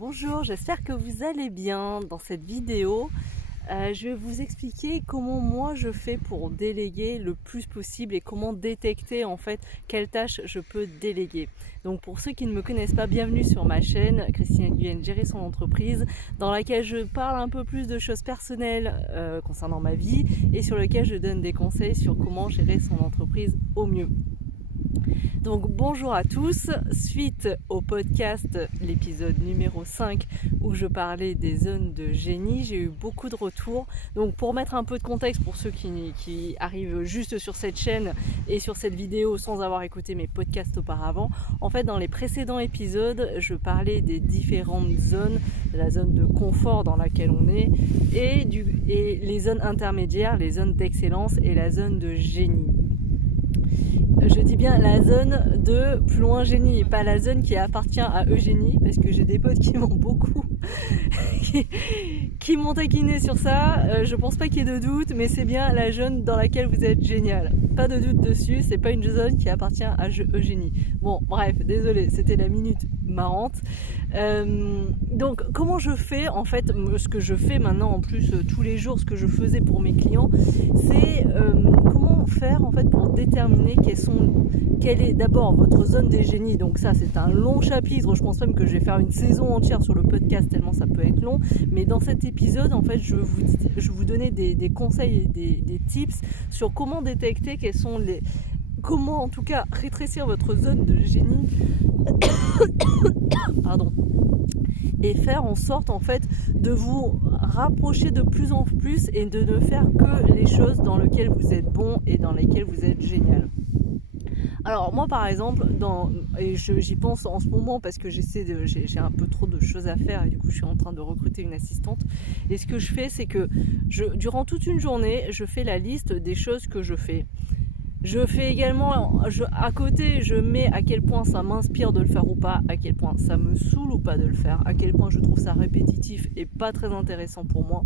Bonjour, j'espère que vous allez bien. Dans cette vidéo, je vais vous expliquer comment moi je fais pour déléguer le plus possible et comment détecter en fait quelles tâches je peux déléguer. Donc pour ceux qui ne me connaissent pas, bienvenue sur ma chaîne Christine Nguyen Gérer son entreprise, dans laquelle je parle un peu plus de choses personnelles concernant ma vie et sur lequel je donne des conseils sur comment gérer son entreprise au mieux. Donc bonjour à tous, suite au podcast, l'épisode numéro 5 où je parlais des zones de génie, j'ai eu beaucoup de retours. Donc pour mettre un peu de contexte pour ceux qui arrivent juste sur cette chaîne et sur cette vidéo sans avoir écouté mes podcasts auparavant, en fait dans les précédents épisodes je parlais des différentes zones, de la zone de confort dans laquelle on est et les zones intermédiaires, les zones d'excellence et la zone de génie. Je dis bien la zone de plus loin génie, pas la zone qui appartient à Eugénie, parce que j'ai des potes qui m'ont beaucoup qui m'ont taquiné sur ça. Je pense pas qu'il y ait de doute, mais c'est bien la zone dans laquelle vous êtes génial. Pas de doute dessus, c'est pas une zone qui appartient à Eugénie. Bon, bref, désolé, c'était la minute marrante. Donc comment je fais en fait, ce que je fais maintenant en plus tous les jours, ce que je faisais pour mes clients, c'est comment faire en fait pour déterminer quelle est d'abord votre zone des génies. Donc ça c'est un long chapitre, je pense même que je vais faire une saison entière sur le podcast tellement ça peut être long, mais dans cet épisode en fait je vais vous donner des conseils et des tips sur comment détecter comment en tout cas rétrécir votre zone de génie pardon, et faire en sorte en fait de vous rapprocher de plus en plus et de ne faire que les choses dans lesquelles vous êtes bon et dans lesquelles vous êtes génial. Alors moi par exemple, j'y pense en ce moment parce que j'ai un peu trop de choses à faire et du coup je suis en train de recruter une assistante. Et ce que je fais, c'est que durant toute une journée, je fais la liste des choses que je fais. Je fais également, à côté, je mets à quel point ça m'inspire de le faire ou pas, à quel point ça me saoule ou pas de le faire, à quel point je trouve ça répétitif et pas très intéressant pour moi.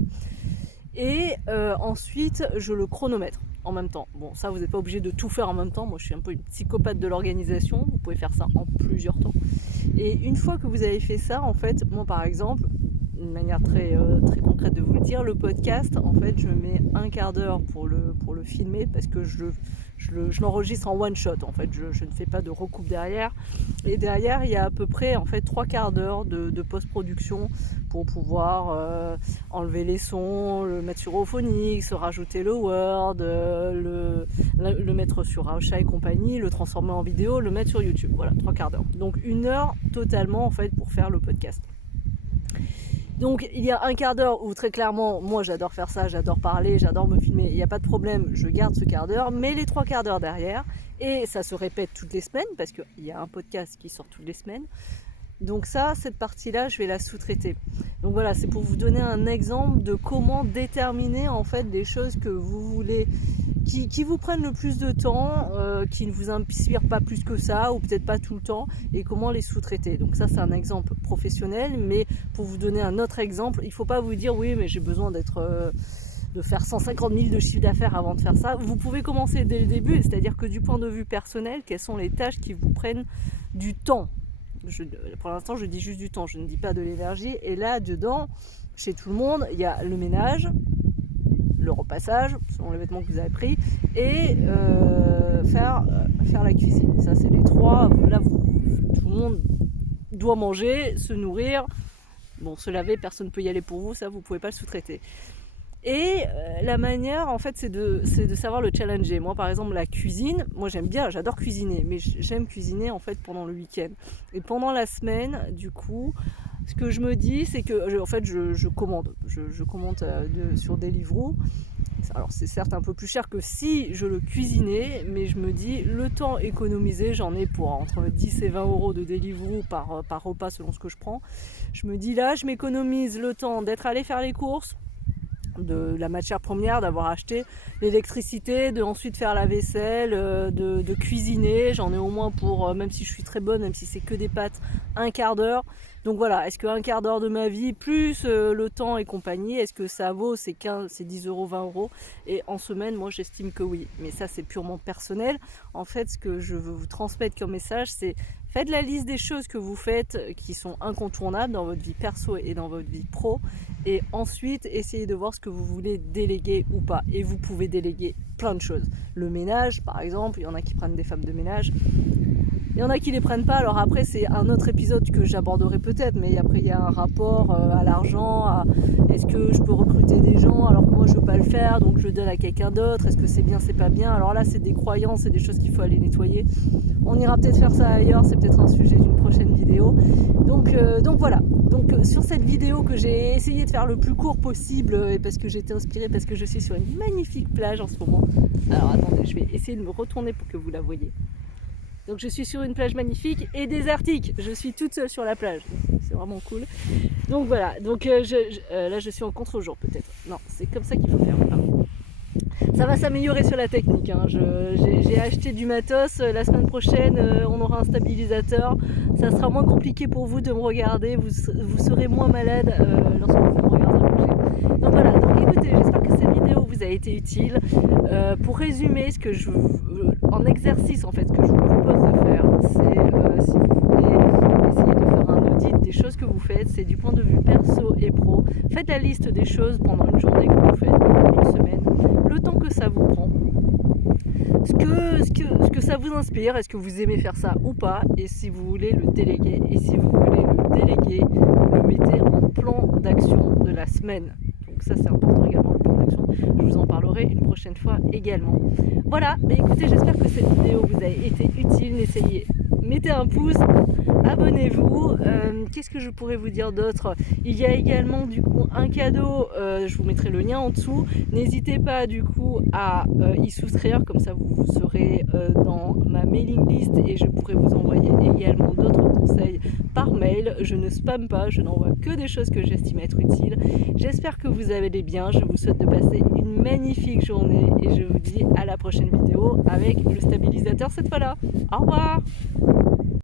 Et ensuite, je le chronomètre en même temps. Bon, ça, vous n'êtes pas obligé de tout faire en même temps. Moi, je suis un peu une psychopathe de l'organisation. Vous pouvez faire ça en plusieurs temps. Et une fois que vous avez fait ça, en fait, moi, par exemple, une manière très concrète de vous le dire, le podcast, en fait, je mets un quart d'heure pour le filmer parce que je l'enregistre en one shot. En fait, je ne fais pas de recoupe derrière. Et derrière, il y a à peu près en fait 3/4 d'heure de post-production pour pouvoir enlever les sons, le mettre sur Auphonics, rajouter le Word, le mettre sur Raosha et compagnie, le transformer en vidéo, le mettre sur YouTube. Voilà, 3/4 d'heure. Donc 1 heure totalement en fait pour faire le podcast. Donc il y a un quart d'heure où très clairement, moi j'adore faire ça, j'adore parler, j'adore me filmer, il n'y a pas de problème, je garde ce quart d'heure, mais les 3/4 d'heure derrière, et ça se répète toutes les semaines, parce qu'il y a un podcast qui sort toutes les semaines, donc cette partie-là, je vais la sous-traiter. Donc voilà, c'est pour vous donner un exemple de comment déterminer en fait des choses que vous voulez, qui vous prennent le plus de temps, qui ne vous inspirent pas plus que ça, ou peut-être pas tout le temps, et comment les sous-traiter. Donc ça, c'est un exemple professionnel, mais pour vous donner un autre exemple, il ne faut pas vous dire oui, mais j'ai besoin de faire 150 000 de chiffre d'affaires avant de faire ça. Vous pouvez commencer dès le début, c'est-à-dire que du point de vue personnel, quelles sont les tâches qui vous prennent du temps ? Pour l'instant, je dis juste du temps, je ne dis pas de l'énergie. Et là, dedans, chez tout le monde, il y a le ménage, le repassage, selon les vêtements que vous avez pris, et faire la cuisine. Ça, c'est les trois. Là, tout le monde doit manger, se nourrir. Bon, se laver, personne ne peut y aller pour vous, ça, vous ne pouvez pas le sous-traiter. Et la manière, en fait, c'est de savoir le challenger. Moi, par exemple, la cuisine, moi j'adore cuisiner, mais j'aime cuisiner en fait pendant le week-end. Et pendant la semaine, du coup, ce que je me dis, c'est que je commande. Je commande sur Deliveroo. Alors c'est certes un peu plus cher que si je le cuisinais, mais je me dis, le temps économisé, j'en ai pour entre 10 et 20 euros de Deliveroo par repas selon ce que je prends. Je me dis là, je m'économise le temps d'être allé faire les courses, de la matière première, d'avoir acheté l'électricité, de ensuite faire la vaisselle, de cuisiner. J'en ai au moins pour, même si je suis très bonne, même si c'est que des pâtes, un quart d'heure. Donc voilà, est-ce qu'un quart d'heure de ma vie, plus le temps et compagnie, est-ce que ça vaut ces 10 euros, 20 euros? Et en semaine, moi j'estime que oui. Mais ça c'est purement personnel. En fait, ce que je veux vous transmettre comme message, c'est faites la liste des choses que vous faites qui sont incontournables dans votre vie perso et dans votre vie pro. Et ensuite, essayez de voir ce que vous voulez déléguer ou pas. Et vous pouvez déléguer plein de choses. Le ménage, par exemple, il y en a qui prennent des femmes de ménage. Il y en a qui les prennent pas, alors après c'est un autre épisode que j'aborderai peut-être, mais après il y a un rapport à l'argent, à est-ce que je peux recruter des gens alors que moi je veux pas le faire, donc je le donne à quelqu'un d'autre, est-ce que c'est bien, c'est pas bien, alors là c'est des croyances, c'est des choses qu'il faut aller nettoyer. On ira peut-être faire ça ailleurs, c'est peut-être un sujet d'une prochaine vidéo. Donc voilà, donc sur cette vidéo que j'ai essayé de faire le plus court possible, et parce que j'ai été inspirée, parce que je suis sur une magnifique plage en ce moment. Alors attendez, je vais essayer de me retourner pour que vous la voyez. Donc je suis sur une plage magnifique et désertique. Je suis toute seule sur la plage. C'est vraiment cool. Donc voilà. Donc là je suis en contre-jour peut-être. Non, c'est comme ça qu'il faut faire. Voilà. Ça va s'améliorer sur la technique. Hein. J'ai acheté du matos. La semaine prochaine, on aura un stabilisateur. Ça sera moins compliqué pour vous de me regarder. Vous serez moins malade lorsque vous me regarderez. Donc voilà. Donc écoutez, j'espère que cette vidéo vous a été utile. Pour résumer, en exercice en fait, que je vous propose de faire, c'est si vous voulez essayer de faire un audit des choses que vous faites, c'est du point de vue perso et pro. Faites la liste des choses pendant une journée que vous faites, pendant une semaine, le temps que ça vous prend, ce que ça vous inspire, est-ce que vous aimez faire ça ou pas, et si vous voulez le déléguer. Et si vous voulez le déléguer, vous le mettez en plan d'action de la semaine. Donc ça c'est important également, le plan d'action. Je vous en parlerai une prochaine fois également. Voilà, mais écoutez, j'espère que cette vidéo vous a été utile. Mettez un pouce, abonnez-vous. Qu'est-ce que je pourrais vous dire d'autre? Il y a également du coup un cadeau, je vous mettrai le lien en dessous. N'hésitez pas du coup à y souscrire, comme ça vous serez dans ma mailing list et je pourrai vous envoyer également d'autres conseils par mail. Je ne spamme pas, je n'envoie que des choses que j'estime être utiles. J'espère que vous allez bien, je vous souhaite de passer une magnifique journée et je vous dis à la prochaine vidéo avec le stabilisateur cette fois-là. Au revoir!